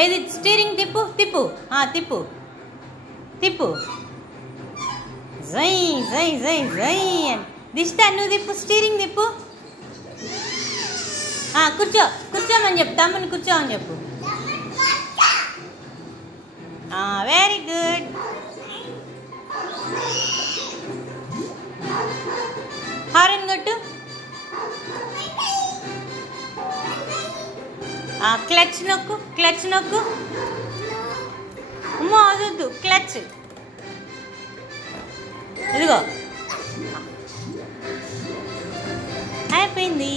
ఏది స్టీరింగ్ తిప్పు తిప్పు తిప్పు తిప్పు. జై జై జై జై అని దిష్ట నువ్వు తిప్పు, స్టీరింగ్ తిప్పు. కూర్చో కూర్చోమని చెప్పు, తమ్ముని కూర్చోమని చెప్పు. Very good. హారన్ కొట్టు. క్లచ్ నొక్కు, క్లచ్ నొక్కు. అమ్మో అదొద్దు, క్లచ్. ఇదిగో అయిపోయింది.